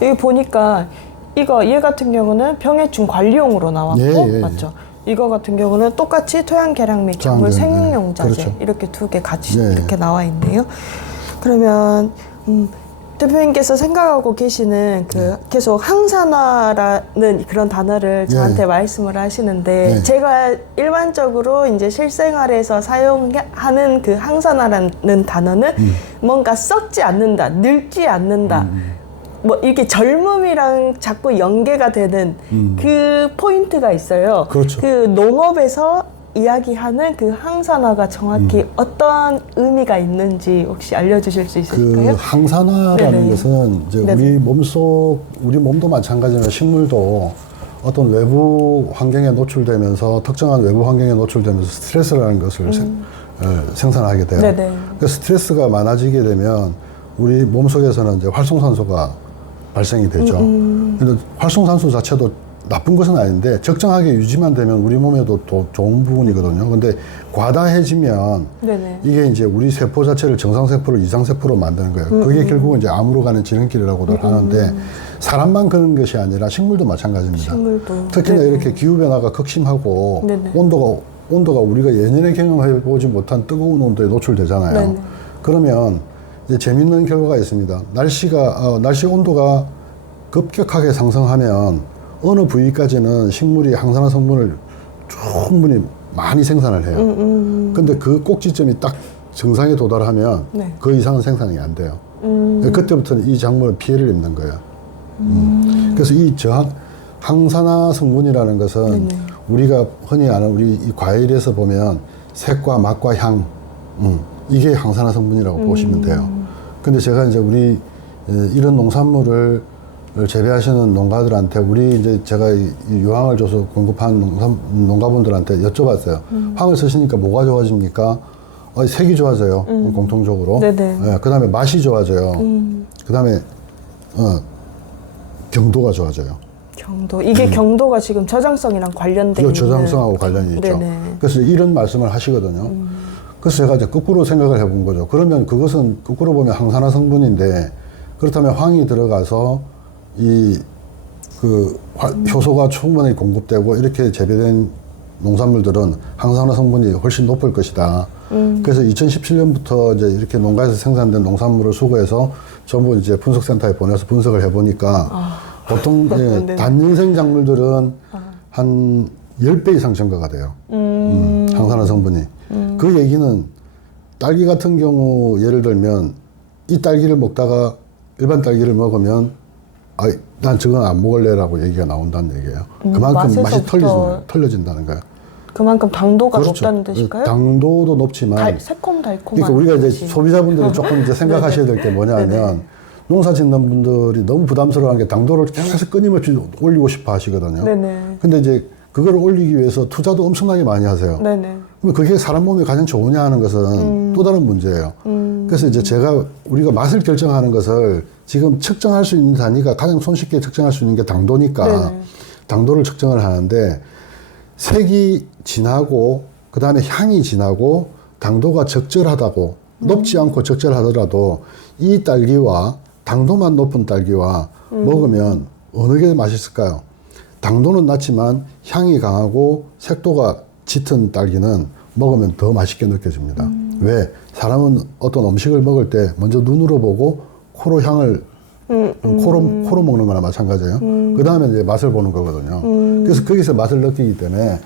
여기 보니까 얘 같은 경우는 병해충 관리용으로 나왔고 예. 맞죠? 이거 같은 경우는 똑같이 토양 개량 및 작물 생육용자재 그렇죠. 이렇게 두 개 같이 예. 이렇게 나와 있네요. 그러면 대표님께서 생각하고 계시는 계속 항산화라는 그런 단어를 저한테 말씀을 하시는데 제가 일반적으로 이제 실생활에서 사용하는 그 항산화라는 단어는 뭔가 썩지 않는다, 늙지 않는다. 뭐 이렇게 젊음이랑 자꾸 연계가 되는 그 포인트가 있어요. 그렇죠. 그 농업에서 이야기하는 그 항산화가 정확히 어떤 의미가 있는지 혹시 알려주실 수 있을까요? 그 항산화라는 네네. 것은 이제 우리 우리 몸도 마찬가지지만 식물도 어떤 외부 환경에 노출되면서 특정한 외부 환경에 노출되면서 스트레스라는 것을 생산하게 돼요. 네네. 그 스트레스가 많아지게 되면 우리 몸 속에서는 이제 활성산소가 발생이 되죠. 근데 활성산소 자체도 나쁜 것은 아닌데 적정하게 유지만 되면 우리 몸에도 또 좋은 부분이거든요. 근데 과다해지면 네네. 이게 이제 우리 세포 자체를 정상세포를 이상세포로 만드는 거예요. 그게 결국은 이제 암으로 가는 지름길이라고들 하는데 사람만 그런 것이 아니라 식물도 마찬가지입니다. 식물도. 특히나 네네. 이렇게 기후변화가 극심하고 네네. 온도가 우리가 예년에 경험해보지 못한 뜨거운 온도에 노출되잖아요. 네네. 그러면 이제 재밌는 결과가 있습니다. 날씨 온도가 급격하게 상승하면 어느 부위까지는 식물이 항산화 성분을 충분히 많이 생산을 해요. 근데 그 꼭지점이 딱 정상에 도달하면 네. 그 이상은 생산이 안 돼요. 그때부터는 이 작물은 피해를 입는 거예요. 그래서 이 항산화 성분이라는 것은 네네. 우리가 흔히 아는 우리 이 과일에서 보면 색과 맛과 향, 이게 항산화 성분이라고 보시면 돼요. 근데 제가 이제 우리 이런 농산물을 재배하시는 농가들한테 제가 이 유황을 줘서 공급한 농가분들한테 여쭤봤어요. 황을 쓰시니까 뭐가 좋아집니까? 색이 좋아져요. 공통적으로. 네네. 예, 그다음에 맛이 좋아져요. 그다음에 경도가 좋아져요. 경도. 이게 경도가 지금 저장성이랑 관련된 그 저장성하고 관련이 있죠. 네네. 그래서 이런 말씀을 하시거든요. 그래서 제가 이제 거꾸로 생각을 해본 거죠. 그러면 그것은 거꾸로 보면 항산화 성분인데 그렇다면 황이 들어가서 효소가 충분히 공급되고 이렇게 재배된 농산물들은 항산화 성분이 훨씬 높을 것이다. 그래서 2017년부터 이제 이렇게 농가에서 생산된 농산물을 수거해서 전부 이제 분석센터에 보내서 분석을 해보니까 보통 단인생 작물들은 한 10배 이상 증가가 돼요. 항산화 성분이. 그 얘기는 딸기 같은 경우 예를 들면 이 딸기를 먹다가 일반 딸기를 먹으면 난 저건 안 먹을래라고 얘기가 나온다는 얘기예요. 그만큼 맛이 틀려진다는 거예요. 그만큼 당도가 그렇죠. 높다는 뜻일까요? 당도도 높지만 새콤달콤한 그러니까 우리가 이제 소비자분들이 조금 이제 생각하셔야 될 게 뭐냐면 농사 짓는 분들이 너무 부담스러워하는 게 당도를 계속 끊임없이 올리고 싶어 하시거든요. 네네. 근데 이제 그걸 올리기 위해서 투자도 엄청나게 많이 하세요. 네네. 그럼 그게 사람 몸에 가장 좋으냐 하는 것은 또 다른 문제예요. 그래서 이제 우리가 맛을 결정하는 것을 지금 측정할 수 있는 단위가 가장 손쉽게 측정할 수 있는 게 당도니까 네네. 당도를 측정을 하는데 색이 진하고 그 다음에 향이 진하고 당도가 적절하다고 높지 않고 적절하더라도 이 딸기와 당도만 높은 딸기와 먹으면 어느 게 맛있을까요? 당도는 낮지만 향이 강하고 색도가 짙은 딸기는 먹으면 더 맛있게 느껴집니다. 왜? 사람은 어떤 음식을 먹을 때 먼저 눈으로 보고 코로 향을 코로 먹는 거나 마찬가지예요. 그 다음에 이제 맛을 보는 거거든요. 그래서 거기서 맛을 느끼기 때문에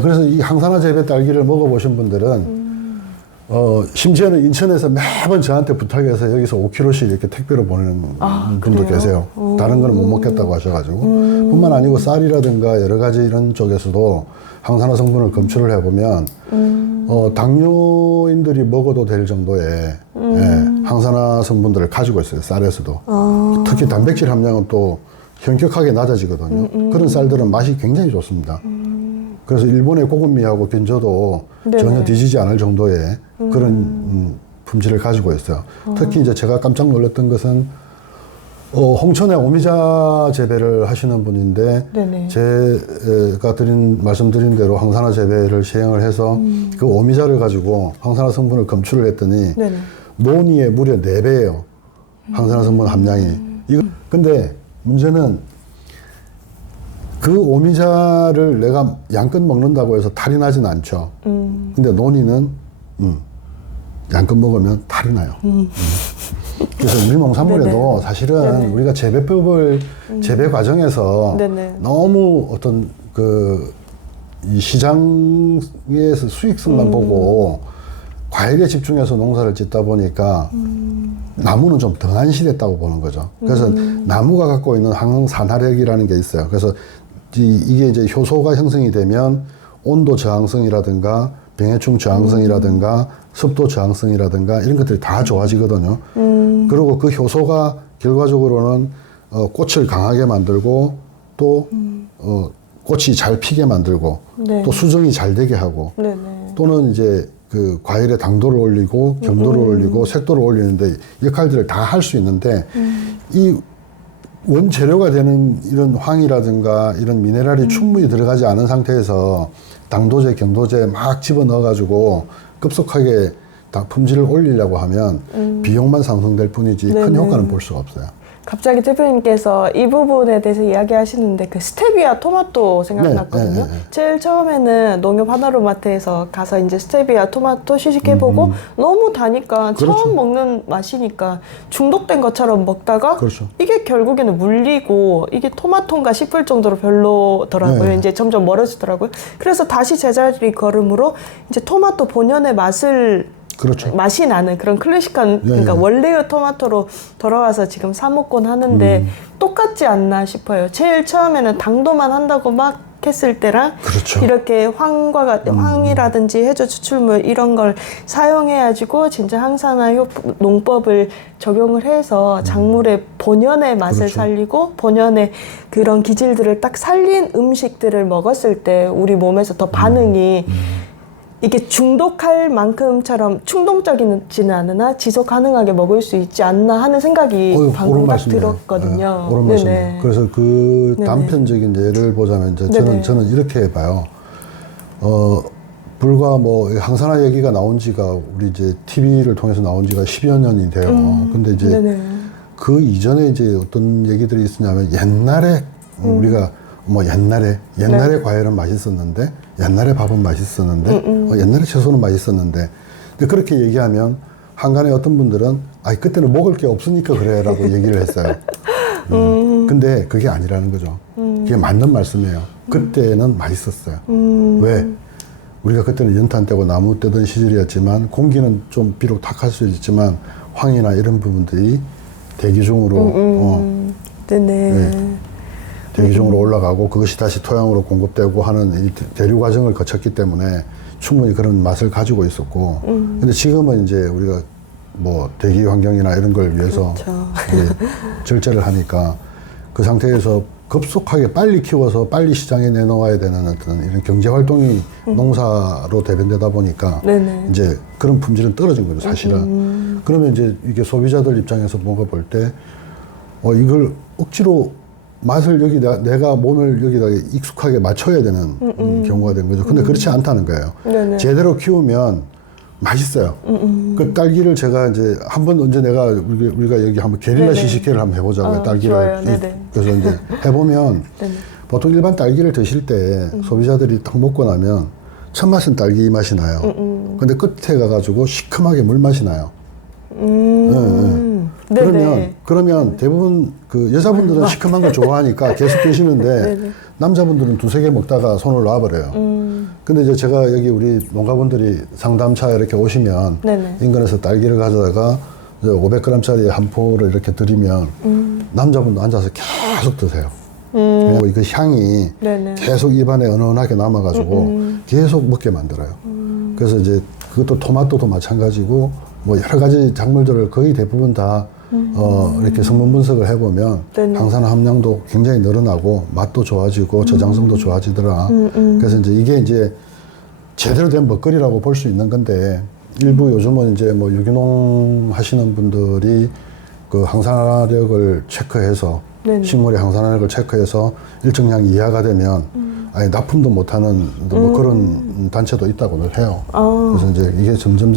그래서 이 항산화 재배 딸기를 먹어보신 분들은 심지어는 인천에서 매번 저한테 부탁해서 여기서 5kg씩 이렇게 택배로 보내는 분도 그래요? 계세요. 다른 거는 못 먹겠다고 하셔가지고. 뿐만 아니고 쌀이라든가 여러 가지 이런 쪽에서도 항산화 성분을 검출을 해보면, 당뇨인들이 먹어도 될 정도의 항산화 성분들을 가지고 있어요. 쌀에서도. 특히 단백질 함량은 또 현격하게 낮아지거든요. 그런 쌀들은 맛이 굉장히 좋습니다. 그래서 일본의 고급미하고 견저도 네네. 전혀 뒤지지 않을 정도의 그런 품질을 가지고 있어요. 특히 이제 제가 깜짝 놀랐던 것은 홍천에 오미자 재배를 하시는 분인데 네네. 제가 말씀드린 대로 항산화 재배를 시행을 해서 그 오미자를 가지고 항산화 성분을 검출을 했더니 네네. 논이의 무려 4배예요. 항산화 성분 함량이. 이거 근데 문제는 그 오미자를 내가 양껏 먹는다고 해서 탈이 나진 않죠. 근데 논이는 양껏 먹으면 탈이 나요. 그래서 우리 농산물에도 네네. 사실은 네네. 우리가 재배법을 재배 과정에서 네네. 너무 어떤 이 시장에서 수익성만 보고 과일에 집중해서 농사를 짓다 보니까 나무는 좀 더 안실했다고 보는 거죠. 그래서 나무가 갖고 있는 항산화력이라는 게 있어요. 그래서 이게 이제 효소가 형성이 되면 온도 저항성이라든가 병해충 저항성이라든가 습도 저항성이라든가 이런 것들이 다 좋아지거든요. 그리고 그 효소가 결과적으로는 꽃을 강하게 만들고 또 꽃이 잘 피게 만들고 네. 또 수정이 잘 되게 하고 네네. 또는 이제 그 과일의 당도를 올리고 경도를 올리고 색도를 올리는데 역할들을 다 할 수 있는데 이 원재료가 되는 이런 황이라든가 이런 미네랄이 충분히 들어가지 않은 상태에서 당도제, 경도제 막 집어넣어 가지고 급속하게 다 품질을 올리려고 하면 비용만 상승될 뿐이지 큰 네네. 효과는 볼 수가 없어요. 갑자기 대표님께서 이 부분에 대해서 이야기하시는데 그 스테비아 토마토 생각났거든요. 네. 제일 처음에는 농협 하나로마트에서 가서 이제 스테비아 토마토 시식해보고 너무 다니까 그렇죠. 처음 먹는 맛이니까 중독된 것처럼 먹다가 그렇죠. 이게 결국에는 물리고 이게 토마토인가 싶을 정도로 별로더라고요. 네. 이제 점점 멀어지더라고요. 그래서 다시 제자리 걸음으로 이제 토마토 본연의 맛을 그렇죠. 맛이 나는 그런 클래식한 그러니까 예. 원래의 토마토로 돌아와서 지금 사 먹곤 하는데 똑같지 않나 싶어요. 제일 처음에는 당도만 한다고 막 했을 때랑 그렇죠. 이렇게 황이라든지 해조 추출물 이런 걸 사용해가지고 진짜 항산화 농법을 적용을 해서 작물의 본연의 맛을 그렇죠. 살리고 본연의 그런 기질들을 딱 살린 음식들을 먹었을 때 우리 몸에서 더 반응이 이게 중독할 만큼처럼 충동적이지는 않으나 지속 가능하게 먹을 수 있지 않나 하는 생각이 방금 옳은 딱 말씀이에요. 들었거든요. 네, 옳은 말씀이에요. 그래서 그 네네. 단편적인 예를 보자면 이제 네네. 저는 이렇게 봐요. 불과 뭐 항산화 얘기가 나온 지가 우리 이제 TV를 통해서 나온 지가 10여 년이 돼요. 근데 이제 네네. 그 이전에 이제 어떤 얘기들이 있었냐면 옛날에 우리가 뭐 옛날에 네. 과일은 맛있었는데 옛날에 밥은 맛있었는데 옛날에 채소는 맛있었는데 근데 그렇게 얘기하면 한간에 어떤 분들은 아 그때는 먹을 게 없으니까 그래라고 얘기를 했어요. 근데 그게 아니라는 거죠. 그게 맞는 말씀이에요. 그때는 맛있었어요. 왜? 우리가 그때는 연탄 떼고 나무 떼던 시절이었지만 공기는 좀 비록 탁할 수 있지만 황이나 이런 부분들이 대기중으로 네네. 대기중으로 올라가고 그것이 다시 토양으로 공급되고 하는 이 대류 과정을 거쳤기 때문에 충분히 그런 맛을 가지고 있었고 근데 지금은 이제 우리가 뭐 대기 환경이나 이런 걸 위해서 그렇죠. 이제 절제를 하니까 그 상태에서 급속하게 빨리 키워서 빨리 시장에 내놓아야 되는 어떤 이런 경제 활동이 농사로 대변되다 보니까 네네. 이제 그런 품질은 떨어진 거죠 사실은. 그러면 이제 이게 소비자들 입장에서 먹어볼 때 이걸 억지로 맛을 여기다 내가 몸을 여기다 익숙하게 맞춰야 되는 경우가 된 거죠. 근데 그렇지 않다는 거예요. 네네. 제대로 키우면 맛있어요. 그 딸기를 제가 이제 한번 언제 내가 우리가 여기 한번 게릴라 네네. 시식회를 한번 해보자고요. 딸기를. 좋아요. 네네. 그래서 이제 해보면 네네. 보통 일반 딸기를 드실 때 소비자들이 딱 먹고 나면 첫 맛은 딸기 맛이 나요. 근데 끝에 가가지고 시큼하게 물 맛이 나요. 네네. 그러면 대부분 그 여자분들은 시큼한 걸 좋아하니까 계속 드시는데 네네. 남자분들은 두세 개 먹다가 손을 놔버려요. 근데 이제 제가 여기 우리 농가분들이 상담차 이렇게 오시면 네네. 인근에서 딸기를 가져다가 500g짜리 한 포를 이렇게 드리면 남자분도 앉아서 계속 드세요. 왜냐면 그 향이 네네. 계속 입안에 은은하게 남아가지고 계속 먹게 만들어요. 그래서 이제 그것도 토마토도 마찬가지고 뭐 여러 가지 작물들을 거의 대부분 다 이렇게 성분 분석을 해보면 네네. 항산화 함량도 굉장히 늘어나고 맛도 좋아지고 저장성도 좋아지더라. 그래서 이제 이게 이제 제대로 된 먹거리라고 볼 수 있는 건데 일부 요즘은 이제 뭐 유기농 하시는 분들이 그 항산화력을 체크해서 네네. 식물의 항산화력을 체크해서 일정량 이하가 되면 아예 납품도 못하는 뭐 그런 단체도 있다고는 해요. 그래서 이제 이게 점점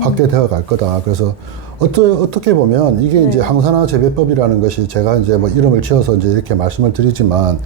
확대되어 갈 거다. 그래서 어떻게 보면 이게 이제 항산화 재배법이라는 것이 제가 이제 뭐 이름을 지어서 이제 이렇게 말씀을 드리지만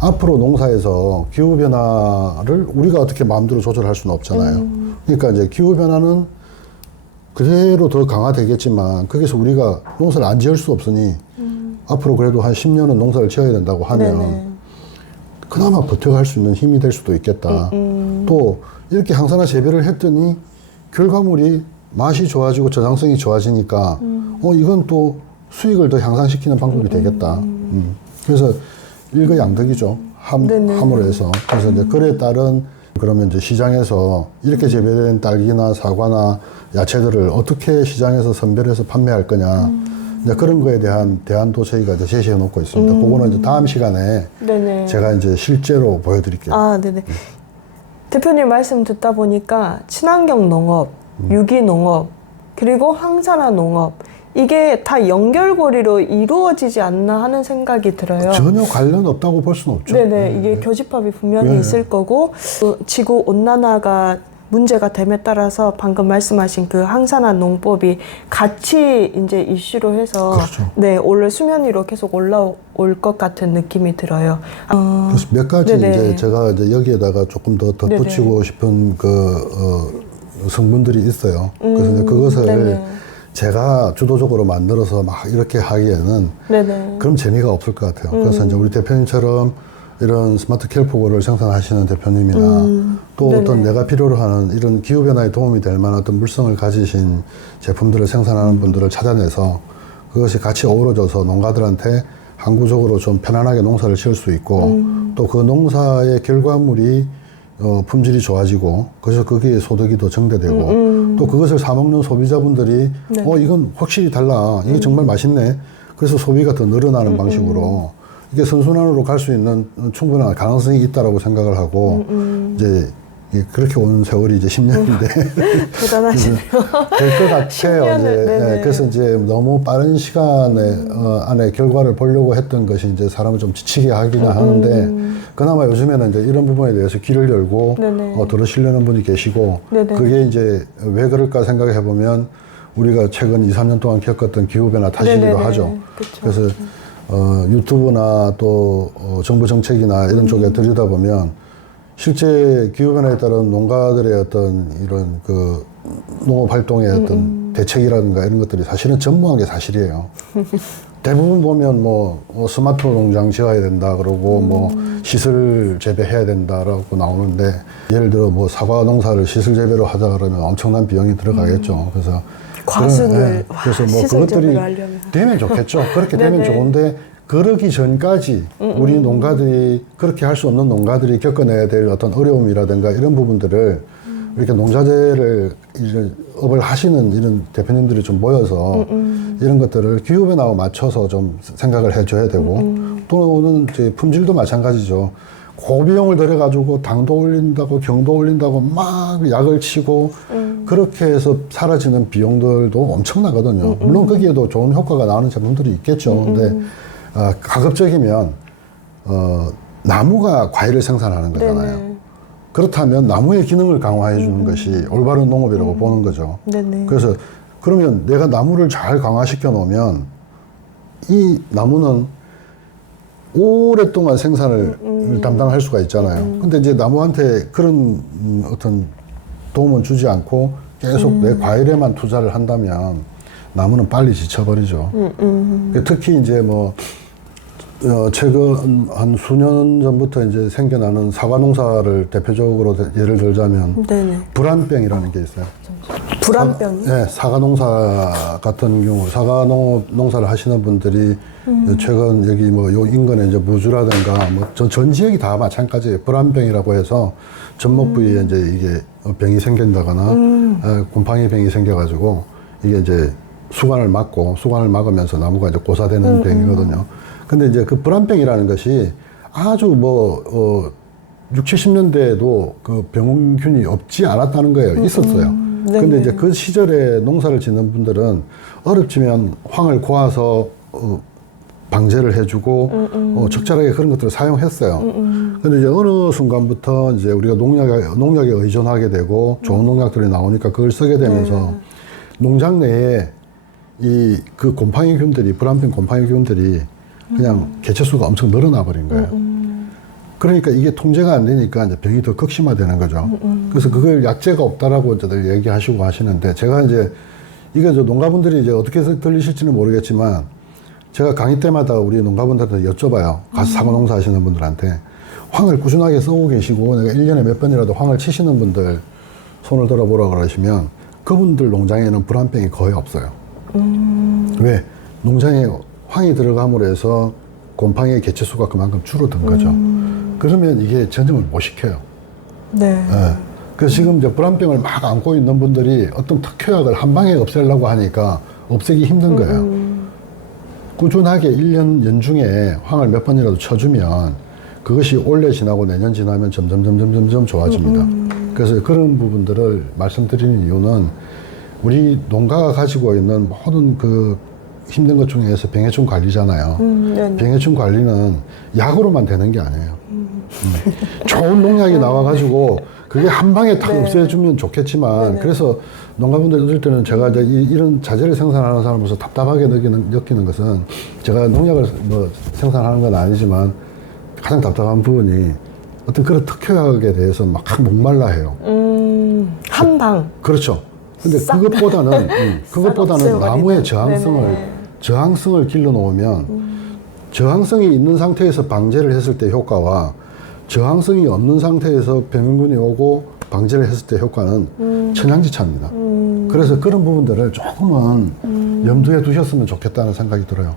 앞으로 농사에서 기후 변화를 우리가 어떻게 마음대로 조절할 수는 없잖아요. 그러니까 이제 기후 변화는 그대로 더 강화되겠지만 거기서 우리가 농사를 안 지을 수 없으니 앞으로 그래도 한 10년은 농사를 지어야 된다고 하면 네네. 그나마 버텨갈 수 있는 힘이 될 수도 있겠다. 또 이렇게 항산화 재배를 했더니 결과물이 맛이 좋아지고 저장성이 좋아지니까 이건 또 수익을 더 향상시키는 방법이 되겠다. 그래서 일거양득이죠. 함으로 해서. 그래서 이제 그에 따른 그러면 이제 시장에서 이렇게 재배된 딸기나 사과나 야채들을 어떻게 시장에서 선별해서 판매할 거냐. 이제 그런 거에 대한 대안도 저희가 이제 제시해 놓고 있습니다. 그거는 이제 다음 시간에 네네. 제가 이제 실제로 보여드릴게요. 아, 네네. 대표님 말씀 듣다 보니까 친환경 농업, 유기농업, 그리고 항산화 농업, 이게 다 연결고리로 이루어지지 않나 하는 생각이 들어요. 전혀 관련 없다고 볼 수는 없죠. 네네. 이게 교집합이 분명히 있을 거고, 또 지구 온난화가 문제가 됨에 따라서 방금 말씀하신 그 항산화 농법이 같이 이제 이슈로 해서 그렇죠. 네, 원래 수면 위로 계속 올라올 것 같은 느낌이 들어요. 그래서 몇 가지 네네. 이제 제가 이제 여기에다가 조금 더 덧붙이고 싶은 성분들이 있어요. 그래서 이제 그것을 네네. 제가 주도적으로 만들어서 막 이렇게 하기에는 네네. 그럼 재미가 없을 것 같아요. 그래서 이제 우리 대표님처럼 이런 스마트 캘포고를 생산하시는 대표님이나 또 네네. 어떤 내가 필요로 하는 이런 기후변화에 도움이 될 만한 어떤 물성을 가지신 제품들을 생산하는 분들을 찾아내서 그것이 같이 어우러져서 농가들한테 항구적으로 좀 편안하게 농사를 지을 수 있고 또 그 농사의 결과물이 품질이 좋아지고 그래서 거기에 소득이 더 증대되고 또 그것을 사 먹는 소비자분들이 네. 이건 확실히 달라. 이게 정말 맛있네. 그래서 소비가 더 늘어나는 방식으로 이게 선순환으로 갈 수 있는 충분한 가능성이 있다라고 생각을 하고 이제 그렇게 온 세월이 이제 10년인데 대단하시네요. 될 것 같아요. 10년을, 이제 네네. 그래서 이제 너무 빠른 시간에 안에 결과를 보려고 했던 것이 이제 사람을 좀 지치게 하기는 하는데 그나마 요즘에는 이제 이런 부분에 대해서 귀를 열고 네네. 들으시려는 분이 계시고 네네. 그게 이제 왜 그럴까 생각해 보면 우리가 최근 2, 3년 동안 겪었던 기후변화 탓이기도 네네네. 하죠. 그쵸. 그래서 유튜브나 또 정부 정책이나 이런 쪽에 들여다보면 실제 기후변화에 따른 농가들의 어떤 이런 그 농업 활동의 어떤 대책이라든가 이런 것들이 사실은 전무한 게 사실이에요. 대부분 보면 뭐 스마트 농장 지어야 된다 그러고 뭐 시설 재배해야 된다라고 나오는데 예를 들어 뭐 사과 농사를 시설 재배로 하자 그러면 엄청난 비용이 들어가겠죠. 그래서 과수를 그래서 뭐 시설 그것들이 재배로 하려면. 되면 좋겠죠. 그렇게 되면 네네. 좋은데 그러기 전까지 우리 농가들이 그렇게 할 수 없는 농가들이 겪어내야 될 어떤 어려움이라든가 이런 부분들을 이렇게 농자재를 이런 업을 하시는 이런 대표님들이 좀 모여서 이런 것들을 기후변화와 맞춰서 좀 생각을 해줘야 되고 또는 이제 품질도 마찬가지죠. 고비용을 들여가지고 당도 올린다고 경도 올린다고 막 약을 치고 그렇게 해서 사라지는 비용들도 엄청나거든요. 물론 거기에도 좋은 효과가 나오는 제품들이 있겠죠. 근데 가급적이면 나무가 과일을 생산하는 거잖아요. 네네. 그렇다면 나무의 기능을 강화해 주는 것이 올바른 농업이라고 보는 거죠. 네네. 그래서 그러면 내가 나무를 잘 강화시켜 놓으면 이 나무는 오랫동안 생산을 담당할 수가 있잖아요. 근데 이제 나무한테 그런 어떤 도움은 주지 않고 계속 내 과일에만 투자를 한다면 나무는 빨리 지쳐버리죠. 특히 이제 뭐 최근 한 수년 전부터 이제 생겨나는 사과 농사를 대표적으로 예를 들자면 네네. 불안병이라는 게 있어요. 불안병이? 네, 사과 농사 같은 경우 사과 농사를 하시는 분들이 최근 여기 뭐 요 인근에 이제 무주라든가 뭐 전 지역이 다 마찬가지예요. 불안병이라고 해서 젖먹 부위에 이제 이게 병이 생긴다거나 곰팡이 병이 생겨가지고 이게 이제 수관을 막으면서 나무가 이제 고사되는 병이거든요. 근데 이제 그 불안병이라는 것이 아주 뭐 60, 70년대에도 그 병균이 없지 않았다는 거예요. 있었어요. 네네. 근데 이제 그 시절에 농사를 짓는 분들은 어렵지만 황을 고아서 방제를 해주고 적절하게 그런 것들을 사용했어요. 근데 이제 어느 순간부터 이제 우리가 농약에 의존하게 되고 좋은 농약들이 나오니까 그걸 쓰게 되면서 농장 내에 그 곰팡이균들이 불안병 곰팡이균들이 그냥 개체수가 엄청 늘어나 버린 거예요. 그러니까 이게 통제가 안 되니까 이제 병이 더 극심화되는 거죠. 그래서 그걸 약제가 없다라고 이제 얘기하시고 하시는데 제가 이제 이게 농가분들이 이제 어떻게 들리실지는 모르겠지만 제가 강의 때마다 우리 농가분들한테 여쭤봐요. 가서 사과 농사 하시는 분들한테 황을 꾸준하게 써오고 계시고 내가 1년에 몇 번이라도 황을 치시는 분들 손을 들어보라 그러시면 그분들 농장에는 불안병이 거의 없어요. 왜? 농장에 황이 들어감으로 해서 곰팡이의 개체수가 그만큼 줄어든 거죠. 그러면 이게 전염을 못 시켜요. 네. 예. 그래서 지금 이제 불안병을 막 안고 있는 분들이 어떤 특효약을 한 방에 없애려고 하니까 없애기 힘든 거예요. 꾸준하게 1년 연중에 황을 몇 번이라도 쳐주면 그것이 올해 지나고 내년 지나면 점점 좋아집니다. 그래서 그런 부분들을 말씀드리는 이유는 우리 농가가 가지고 있는 모든 그 힘든 것 중에서 병해충 관리잖아요. 병해충 관리는 약으로만 되는 게 아니에요. 좋은 농약이 나와가지고 그게 한 방에 딱 없애주면 좋겠지만 그래서 농가분들 어떨 때는 제가 이제 이런 자재를 생산하는 사람으로서 답답하게 느끼는 것은 제가 농약을 뭐 생산하는 건 아니지만 가장 답답한 부분이 어떤 그런 특효약에 대해서 막 목말라 해요. 한 방. 그렇죠. 근데 그것보다는 나무의 저항성을 길러 놓으면 저항성이 있는 상태에서 방제를 했을 때 효과와 저항성이 없는 상태에서 병균이 오고 방제를 했을 때 효과는 천양지차입니다. 그래서 그런 부분들을 조금은 염두에 두셨으면 좋겠다는 생각이 들어요.